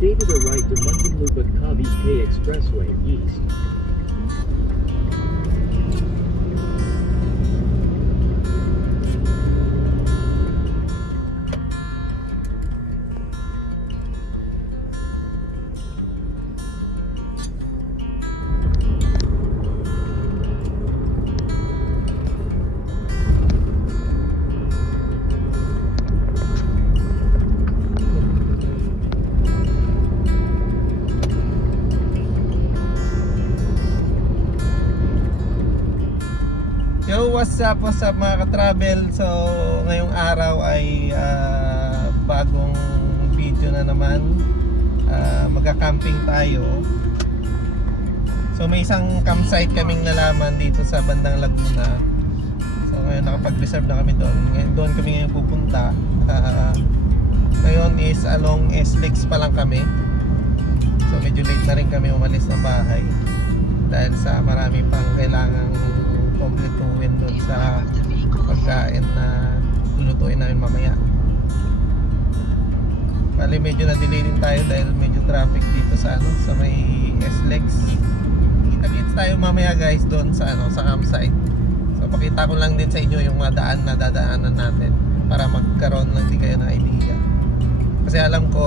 Stay to the right to Muntinlupa Cavite K Expressway East. Yo, what's up mga ka-travel? So, ngayong araw ay bagong video na naman. Magka-camping tayo. So, may isang campsite kaming nalaman dito sa bandang Laguna. So, ngayon nakapag-reserve na kami doon. Doon kami ngayon pupunta. Ngayon is along SLEX pa lang kami. So, medyo late na rin kami umalis ng bahay. Dahil sa marami pang kailangang kompletuhin doon sa pagkain na lulutuin namin mamaya. Bali medyo na-delay din tayo dahil medyo traffic dito sa sa may SLEX. Kita-kits tayo mamaya guys doon sa sa campsite. So pakita ko lang din sa inyo yung mga daan na dadaanan natin para magkaroon lang din kayo ng idea. Kasi alam ko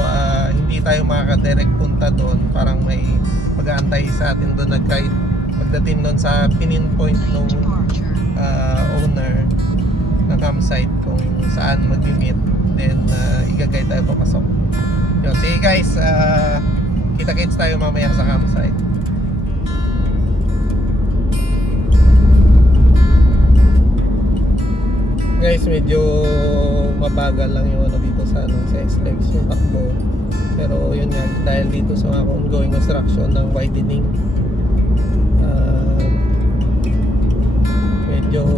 hindi tayo makaka-direct punta doon, parang may mag-aantay sa atin doon na guide pagdating doon sa pinpoint ng owner ng campsite kung saan mag-meet, then i-guide tayo papasok. Yun, sige guys, kita-kits tayo mamaya sa campsite. Guys, medyo mabagal lang yung dito sa sa SLEX yung takbo, pero yun nga, dahil dito sa mga ongoing construction ng widening, medyo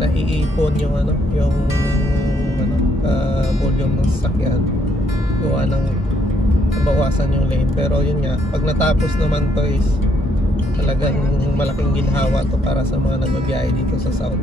naiipon yung volume ng sasakyan, gawa ng nabawasan yung lane. Pero yun nga, pag natapos naman to is talagang malaking ginhawa to para sa mga nagbabiyahe dito sa south.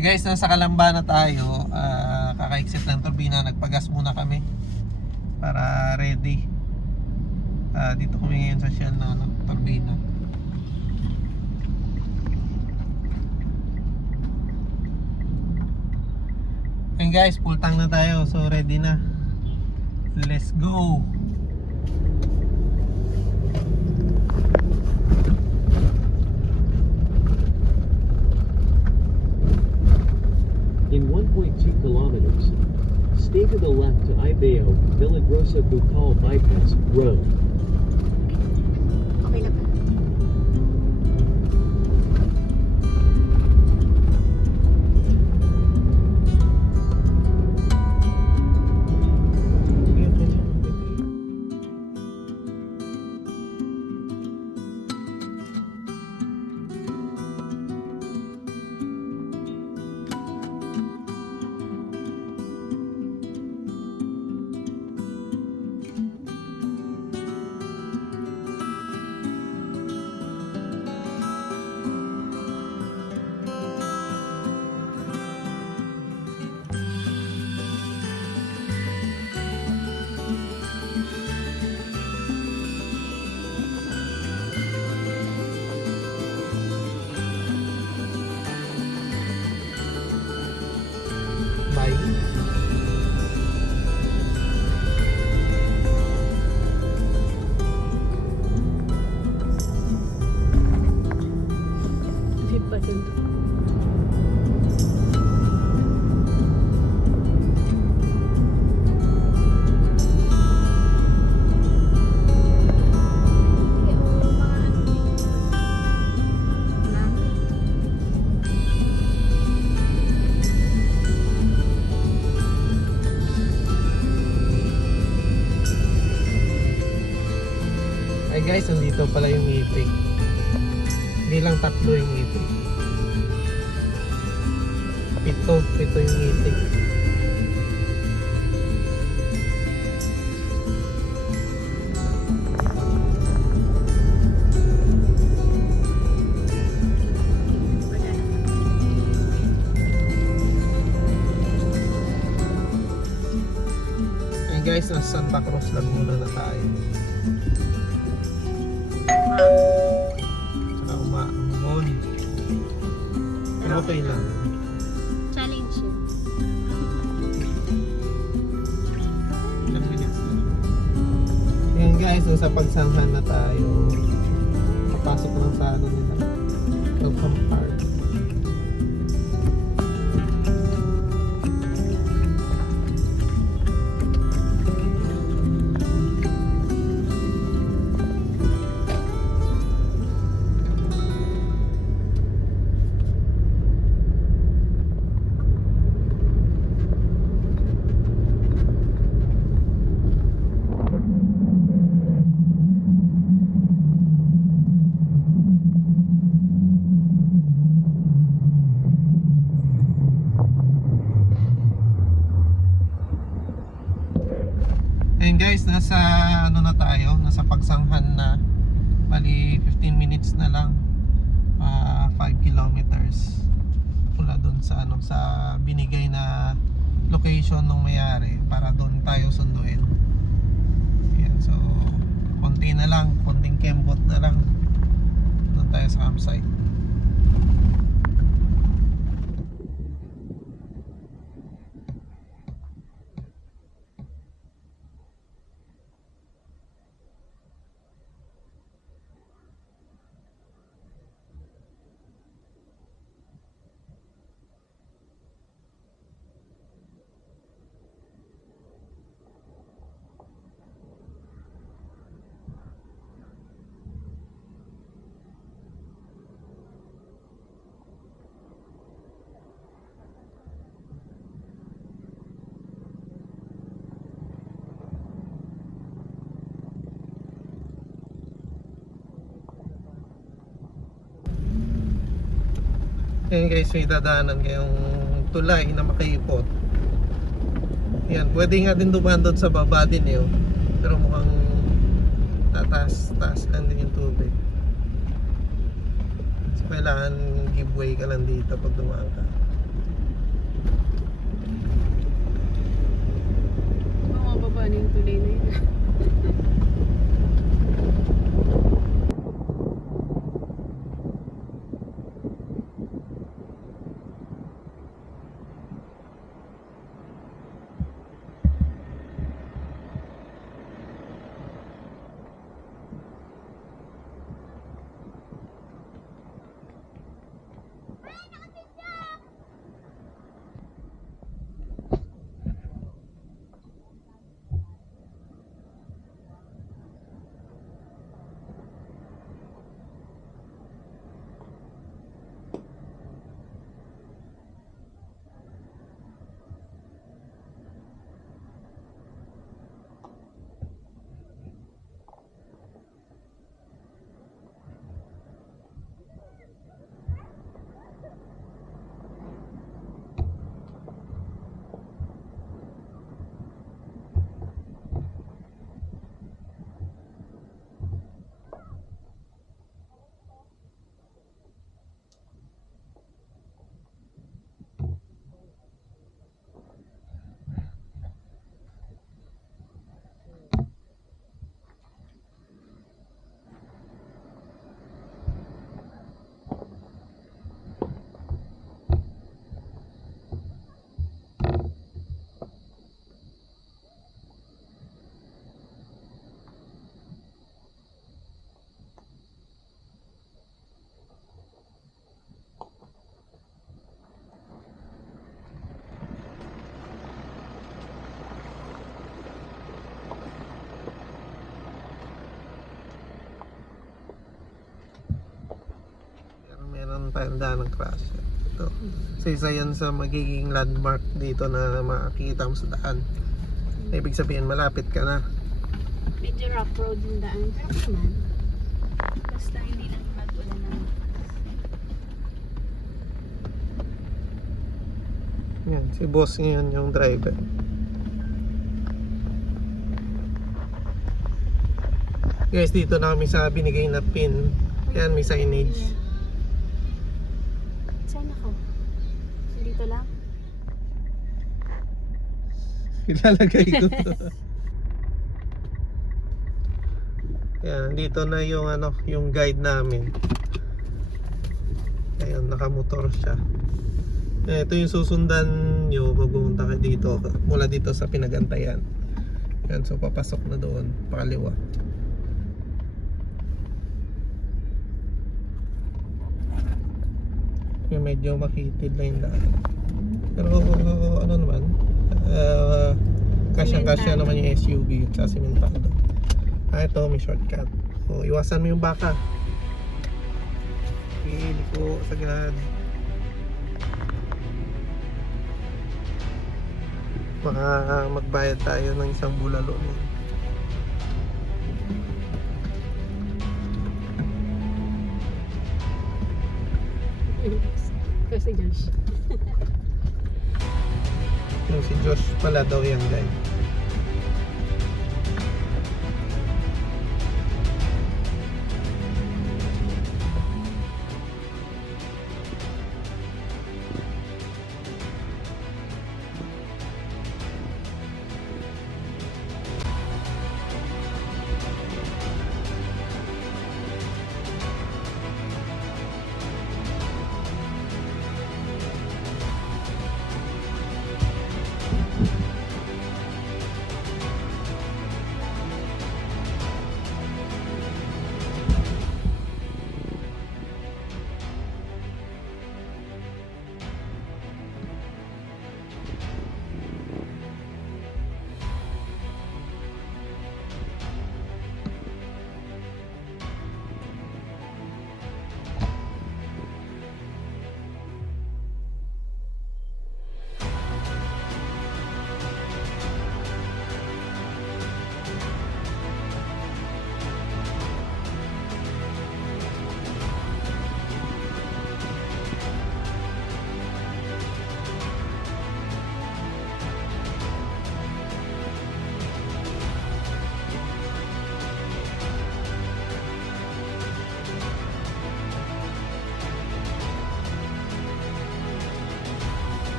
Guys, nasa Calamba na tayo. Kaka-exit ng turbina, nagpagas muna kami para ready. Dito kami ngayon sa Shell na turbina. Okay guys, full tank na tayo, so ready na. Let's go. In 1.2 kilometers, stay to the left to Ibao, Villagrosa Bukal Bypass Road. Okay na ba? Ay guys, nandito pala yung ngipig. Hindi lang tatlo yung ngipig. ito yung itik. Ayun guys, nasa Santa Cruz Laguna na tayo. Tsaka umaambon. Pero okay lang. Challenge yun. Ilang minutes na lang. Ayan guys, nasa pagsanghan na tayo. Papasok lang sa ano nila. Welcome Park. Ayun guys, nasa ano na tayo, nasa pagsanghan na. Bali 15 minutes na lang. 5 kilometers. Mula doon sa ano, sa binigay na location ng may-ari para doon tayo sunduin. Ayan, so konti na lang, konting kembot na lang. Doon tayo sa campsite. Ayan guys, may dadaanan kayong tulay na makaipot. Ayan, pwede nga din dumaan doon sa baba din yun. Pero mukhang taas lang din yung tubig. So kailangan give way ka lang dito pag dumaan ka. Mababa na yung tulay na yun. Tandaan ng crash ito. So isa yan sa magiging landmark dito na makikita mo sa daan. Ibig sabihin malapit ka na. Medyo rough road yung daan. Pero naman, basta hindi lang mag-ulan na. Yan, si boss ngayon yung driver. Guys, dito na kami sa binigay na pin. Yan, may signage. Saan ako? Dito lang? Ilalagay ko to. Yan, dito na yung ano, yung guide namin. Ayan, nakamotor siya. Ito yung susundan nyo pag pumunta ka dito, mula dito sa Pinagantayan. Yan, so papasok na doon, pakaliwa. Yung medyo makitid na yung daan. Pero ano naman, kasyang-kasya naman yung SUV sa simentado. Ito may shortcut. So iwasan mo yung baka. Okay, liko sagad. Baka magbayad tayo ng isang bulalo nun. Kasi Josh. Yung si Josh pala daw yan, guys.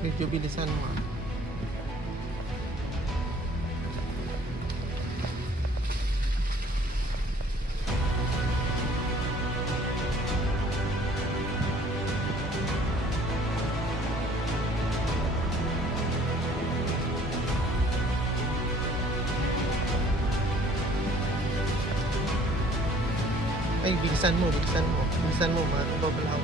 Medyo bilisan mo. Ay, bilisan mo, bilisan mo. Bilisan mo, mababalaw.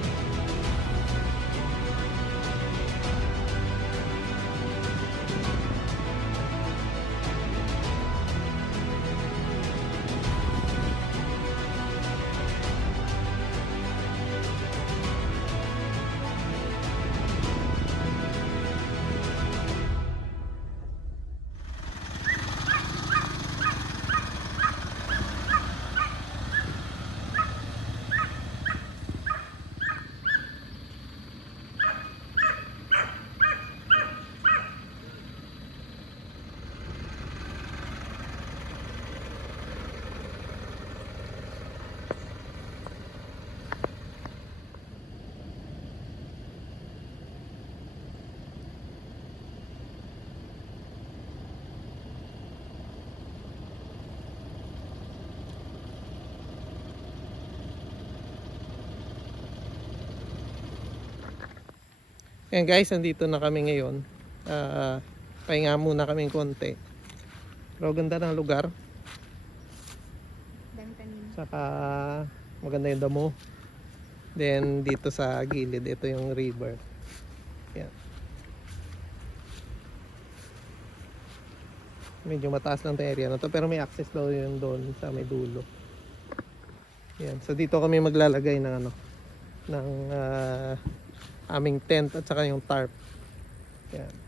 Ayan guys, nandito na kami ngayon. Pahinga muna kaming konti. Pero ganda ng lugar. Dami tanim. Saka maganda yung damo. Then dito sa gilid, ito yung river. Yan. Medyo mataas lang itong area na to, pero may access daw yun doon sa may dulo. Yan. So dito kami maglalagay ng ano, ng aming tent at saka yung tarp. Yan.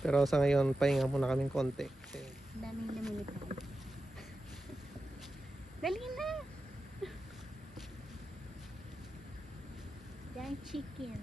Pero sa ngayon, pahinga muna kaming konti. Daming lumilipad. Dali na! Giant chicken.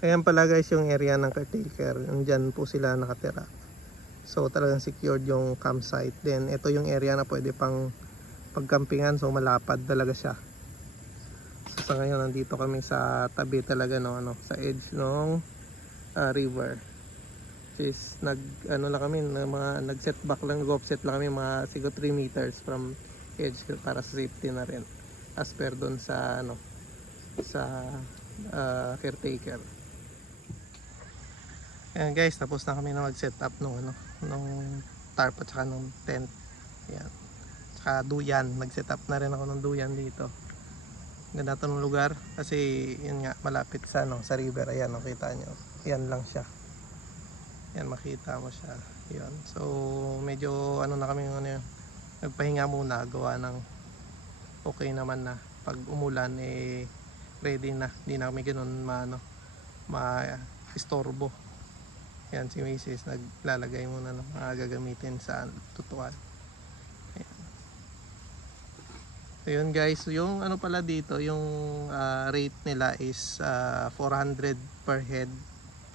Ayan pala guys yung area ng caretaker. Nandyan po sila nakatira. So talagang secured yung campsite. Then ito yung area na pwede pang pagkampingan. So malapad talaga siya. So sa ngayon nandito kami sa tabi talaga no, ano, sa edge ng river. Which is nag set back lang, nag-offset lang kami mga siguro 3 meters from edge para sa safety na rin. As per doon sa ano sa caretaker. Ayan guys, tapos na kami na mag-set up nung tarp at saka nung tent. Ayan. Tsaka duyan, nag-set up na rin ako ng duyan dito. Ganda to ng lugar kasi yun nga malapit sa sa river. Ayan, nakita nyo. Ayan lang siya. Ayan, makita mo siya. Ayan. So medyo na kami nagpahinga muna, gawa ng okay naman na pag umulan ready na, hindi na kami ganun ma-istorbo. Yan si Mrs. naglalagay muna ng mga gagamitin sa tutuan. Ayun guys, so yung pala dito, yung rate nila is 400 per head.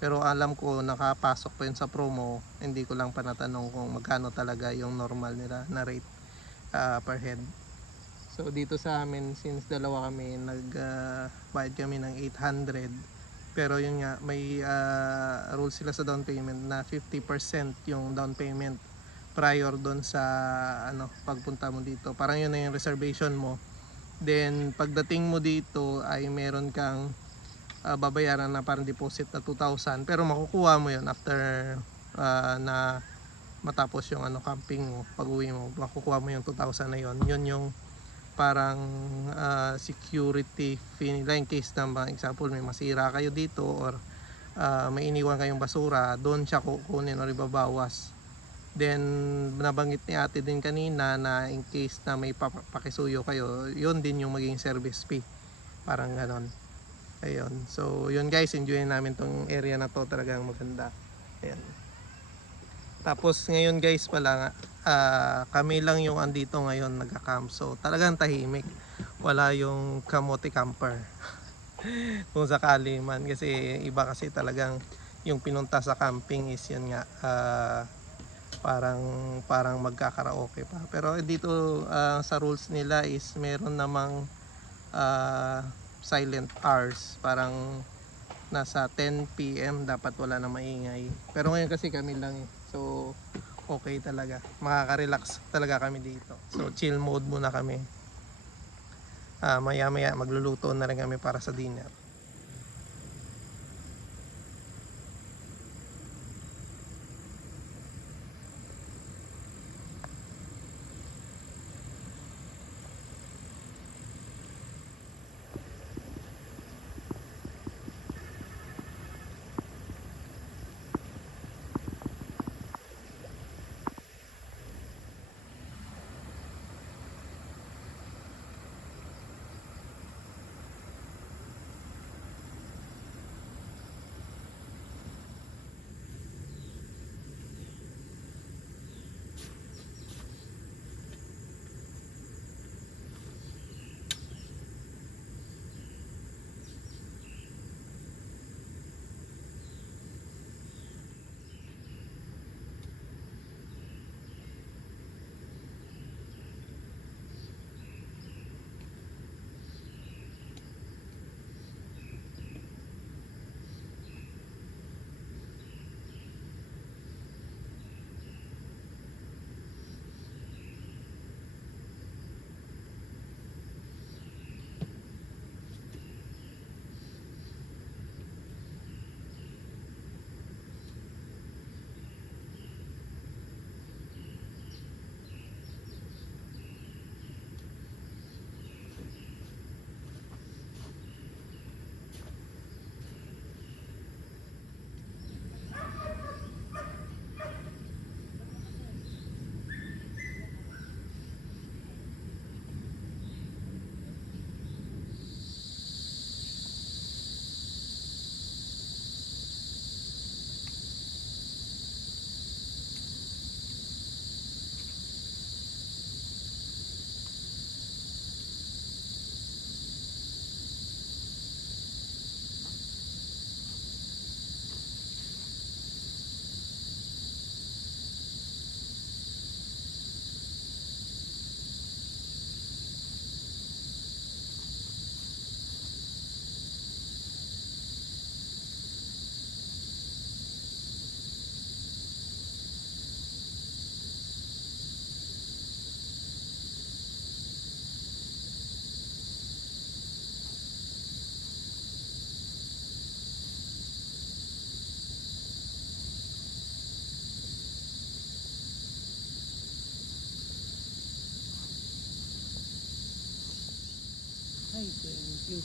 Pero alam ko nakapasok pa yun sa promo, hindi ko lang pa natanong kung magkano talaga yung normal nila na rate per head. So dito sa amin, since dalawa kami, nagbayad kami ng 800. Pero yun nga, may rules sila sa down payment na 50% yung down payment prior doon sa pagpunta mo dito. Parang yun na yung reservation mo. Then pagdating mo dito ay meron kang babayaran na parang deposit na 2,000. Pero makukuha mo yun after na matapos yung camping mo. Pag uwi mo, makukuha mo yung 2,000 na yun. Yun yung parang security fee nila in case na example may masira kayo dito or may iniwan kayong basura, doon siya kukunin or ibabawas Then nabanggit ni ate din kanina na in case na may pakisuyo kayo, yun din yung maging service fee. Parang ganon. Ayun. So yun guys, enjoy namin tong area na to, talagang maganda. Ayan. Tapos ngayon guys pala, kami lang yung andito ngayon nagka-camp. So talagang tahimik. Wala yung kamote camper. Kung sakali man, kasi iba kasi talagang yung pinunta sa camping is yun nga, parang magkakaraoke pa. Pero dito sa rules nila is meron namang silent hours, parang nasa 10 PM dapat wala na maingay. Pero ngayon kasi kami lang so okay talaga, makaka-relax talaga kami dito. So chill mode muna kami. Maya maya magluluto na rin kami para sa dinner. Ay, thank you.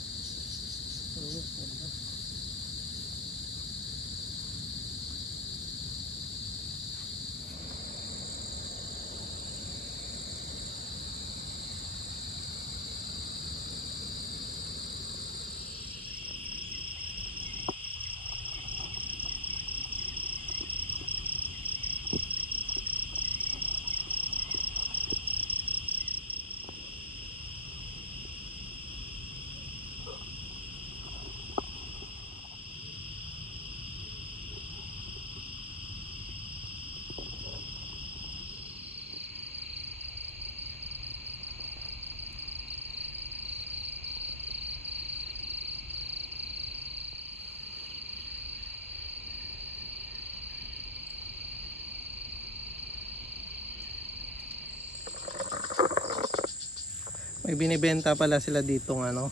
May binibenta pala sila dito ng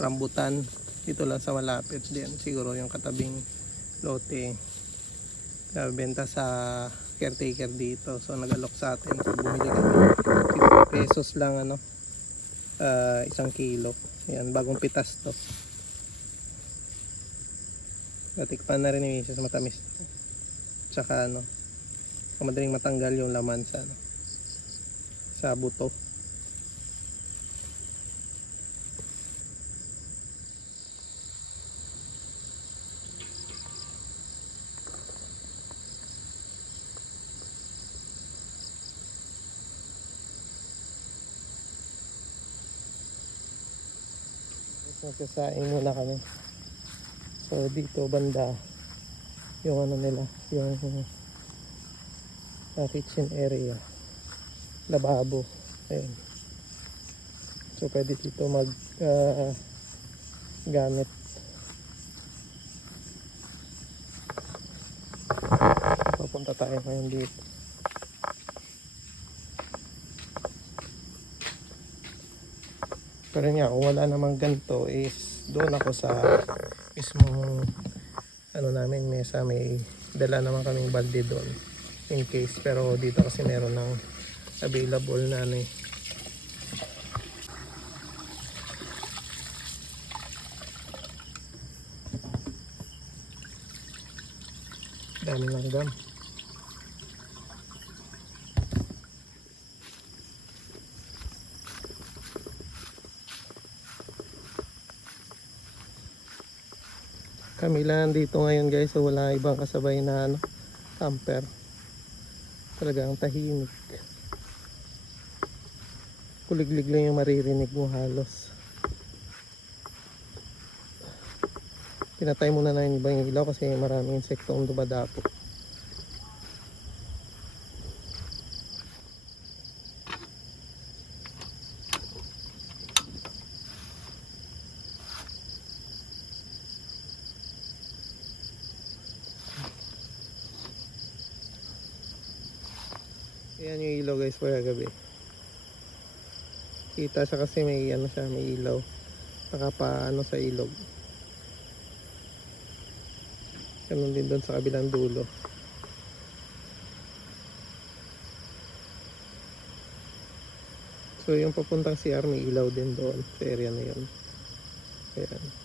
rambutan dito lang sa malapit din, siguro yung katabing lote, benta sa caretaker dito. So nagalok sa atin, so bumili kami 50 pesos lang isang kilo. Yan, bagong pitas to. Natikpan na rin ni Mrs. matamis. Tsaka madaling matanggal yung laman sa buto. Magsasaing muna kami. So dito banda yung ano nila, yung kitchen area, lababo. Ayun. So pwede dito mag gamit. Papunta tayo ngayon dito. Pero nga, kung wala namang ganito is doon ako sa mismong ano namin, mesa, may dala naman kaming balde doon in case. Pero dito kasi meron ng available na ano eh. Dami ng gam. Kami lang dito ngayon guys, so wala ibang kasabay na ano, camper. Talagang tahimik. Kuliglig lang yung maririnig mo halos. Pinatay muna na yung ibang ilaw kasi maraming insektong dumadapo. Ayan yung ilaw guys para gabi. Kita siya kasi may ano siya, may ilaw. Nakapaano sa ilog. Ganun din doon sa kabilang dulo. So yung papuntang CR may ilaw din doon sa area na yun. Ayan.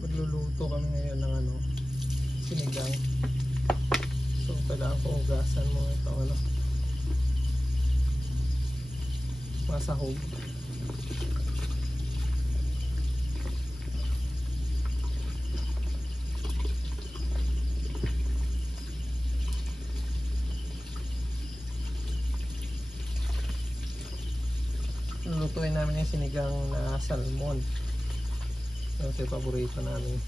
Magluluto kami ngayon ng ano, sinigang. So kailangan ko ugasan mo ito ano, masahog. Lulutuin namin yung sinigang na salmon. Kasi paborito namin.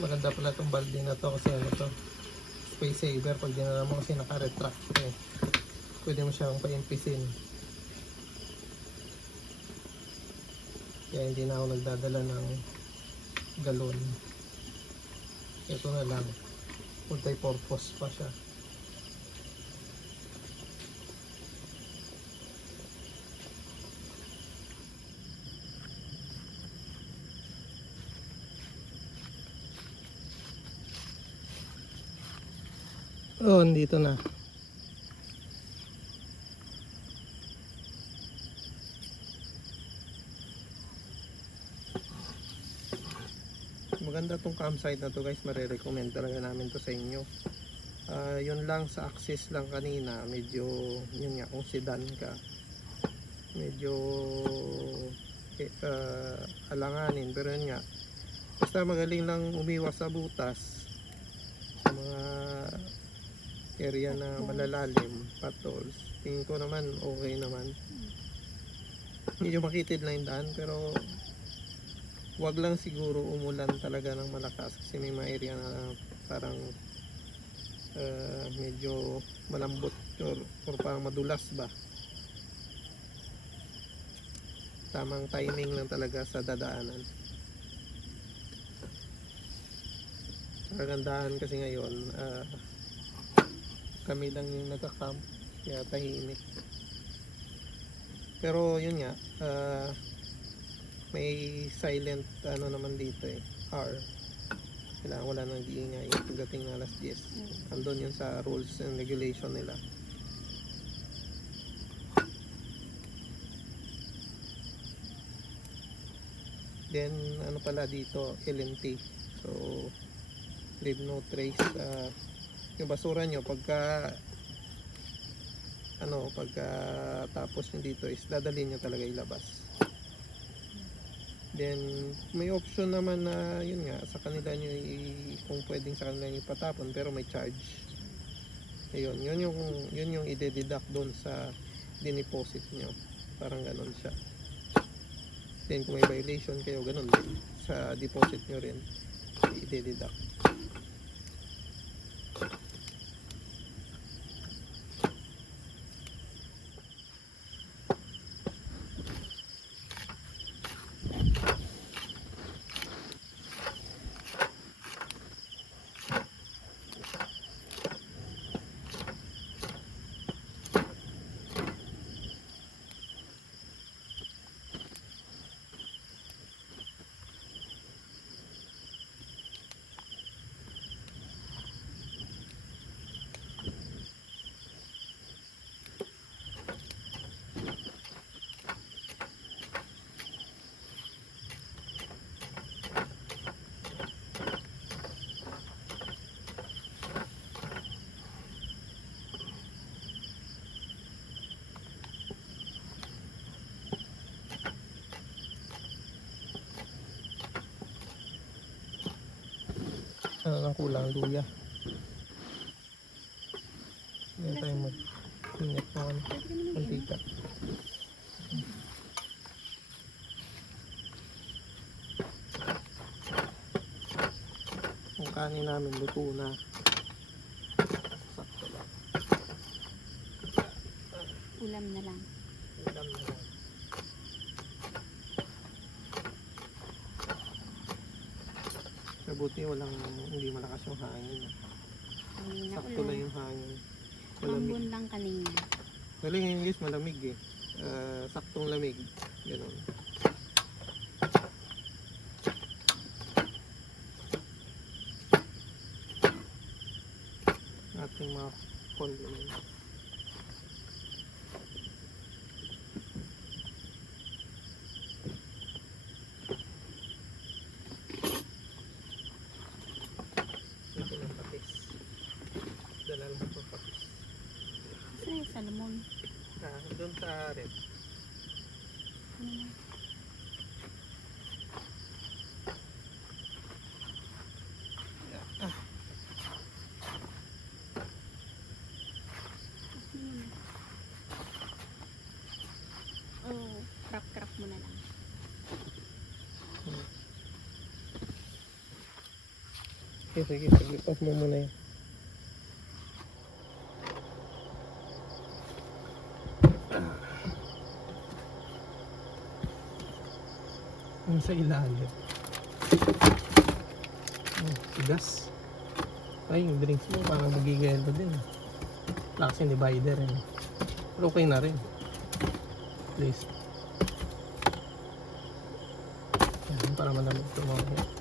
Maganda pala itong balde na to kasi ano to, space saver. Pag dinala mo kasi naka-retract eh. Pwede mo siyang paimpisin. Kaya hindi na ako nagdadala ng galon. Ito na lang, multi-purpose pa siya. Oh, dito na. Maganda tong campsite na to guys, marirecommend talaga namin to sa inyo. Yun lang sa access lang kanina, medyo yun nga, kung sedan ka medyo alanganin. Pero yun nga, basta magaling lang umiwas sa butas, sa mga area na malalalim, potholes, tingin ko naman okay naman. Medyo makitid lang yung daan, pero wag lang siguro umulan talaga ng malakas kasi may mga area na parang medyo malambot or parang madulas ba. Tamang timing lang talaga sa dadaanan. Kagandahan kasi ngayon, kami lang yung nagka-camp, kaya tahimik. Pero yun nga, may silent ano naman dito R. Kailangan wala nang diingay pagdating ng alas 10. Andun yun sa rules and regulation nila. Then ano pala dito, LNT. So leave no trace. Yung basura nyo pagka tapos nyo dito is dadalhin nyo talaga ilabas. Then may option naman na yun nga sa kanila nyo kung pwedeng sa kanila nyo ipatapon pero may charge. Ayun, yun yung ide-deduct doon sa dineposit nyo. Parang ganun siya. Then kung may violation kayo, ganun din. Sa deposit nyo rin ide-deduct. Ano lang kulang, luya. Hindi tayo mag-ingat ng mantika. Ang kanin namin luto na. Sakto lang. Ulam na lang. Ulam na lang. Mabuti hindi malakas yung hangin. Sakto lang yung hangin. Malamig. Ambon lang kanina. Galing yung guys, malamig eh. Saktong lamig. Ganun. Ating mga condiments. Ito ng patis. Dala lang ito patis. Kasi salmon. Doon sa red. Oh, crap mo na lang. Sige, off mo muna yun. Yung sa ilalim. Tigas. Ay, yung drinks mo parang magigayalo din. Wala kasing divider eh. Pero okay na rin. Please. Yan, para malamig ito mga.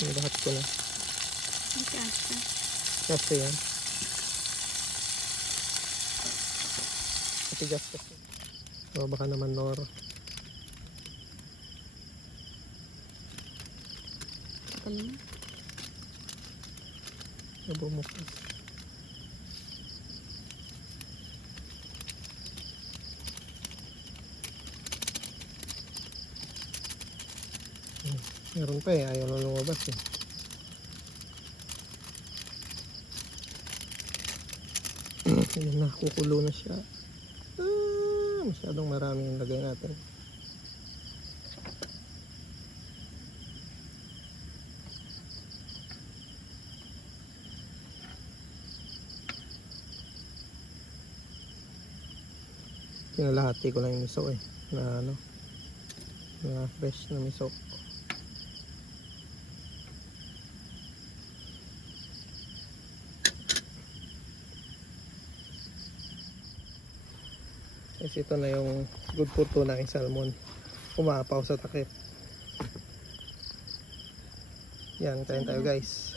Lahat ko na. Hindi asa. Kasi yan. Matigas kasi. O baka naman Nora. Kalim. Nabumukas. Meron pa eh, ayaw na lumabas eh. Ayun na, kukulo na siya. Masyadong marami yung lagay natin. Kinalahati ko lang yung miso eh, na ano, na fresh na miso. Kasi ito na yung good for tunang salmon. Umapaw sa takip. Yan, kain tayo guys.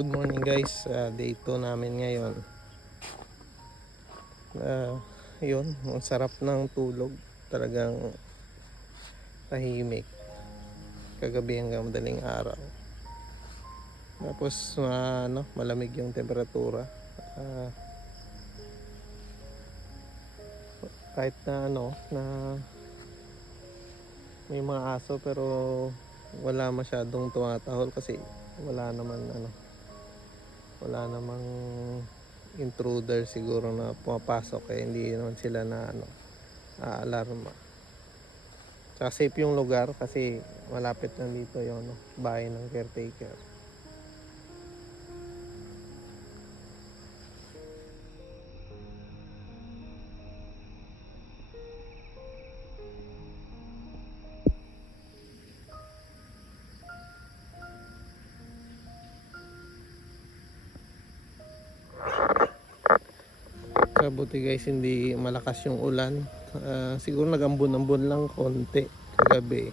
Good morning guys, day 2 namin ngayon. Yun, ang sarap ng tulog. talagang tahimik kagabi hanggang madaling araw. Tapos malamig yung temperatura. Kahit na na may mga aso, pero wala masyadong tumatahol kasi wala namang intruder siguro na pumapasok, kaya hindi naman sila na aalarma. Tsaka safe yung lugar kasi malapit lang dito yung bahay ng caretaker. Buti guys hindi malakas yung ulan. Siguro nag-ambon-ambon lang konti kagabi,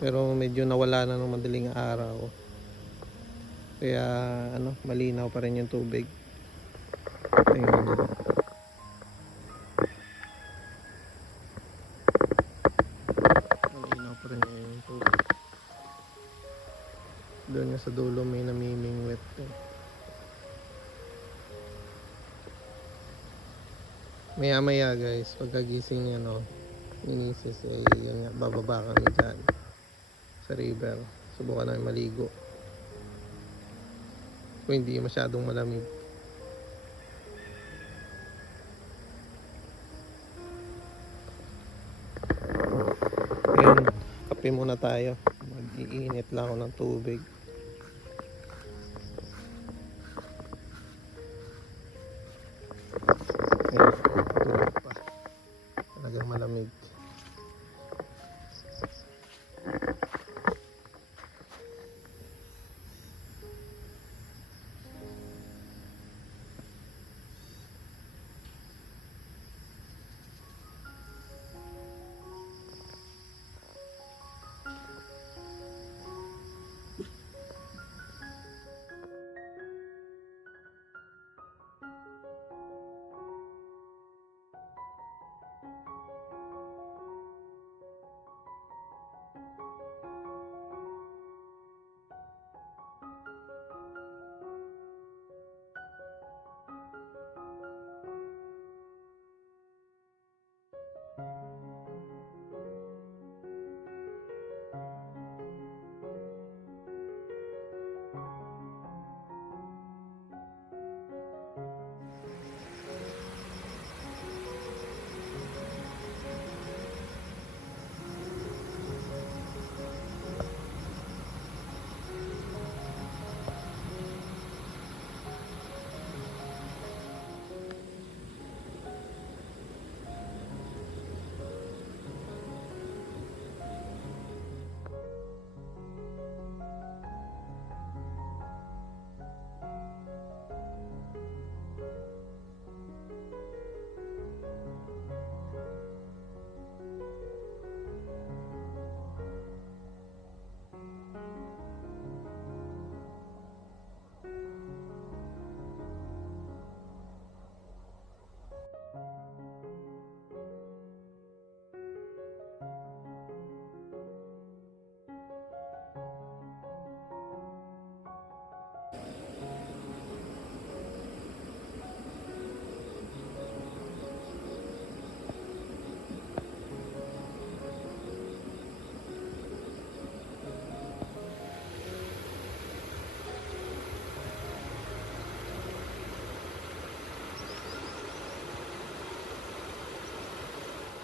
pero medyo nawala na ng madaling araw, kaya malinaw pa rin yung tubig. Ayun. Malinaw pa rin yung tubig. Doon nga sa dulo may namimingwit maya guys, pagkagising niya inisis yun nga, bababa kami dyan sa river, subukan namin maligo kung hindi masyadong malamig. Ayun, kape muna tayo, mag-iinit lang ako ng tubig. Talagang malamig.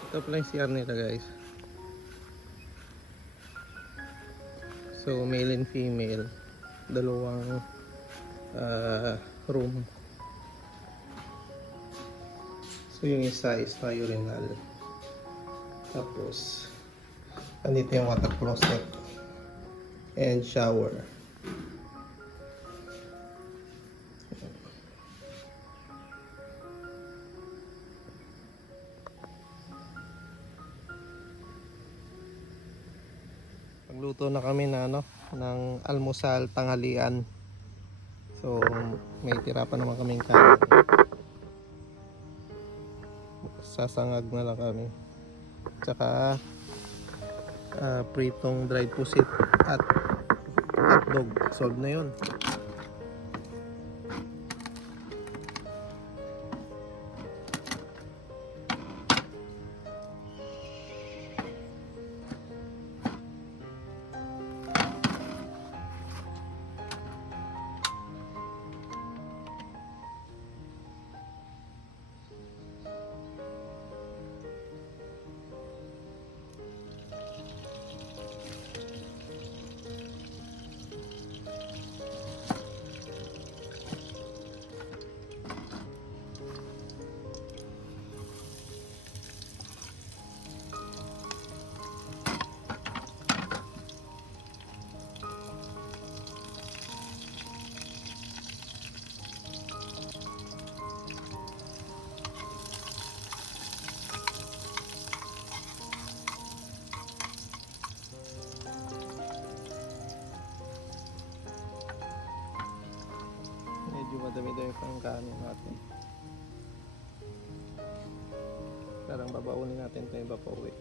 Ito pala yung CR nila guys. So male and female, dalawang room. So yung isa is urinal. Tapos andito yung water closet and shower. Pagluto na kami na ng almusal tanghalian. So may tira pa naman kaming kanin. Sasangag na lang kami. tsaka pritong dried pusit at hotdog. Solve na yun. Medyo madami-dami pa ang kanin natin. Parang babaunin natin ito yung pauwi.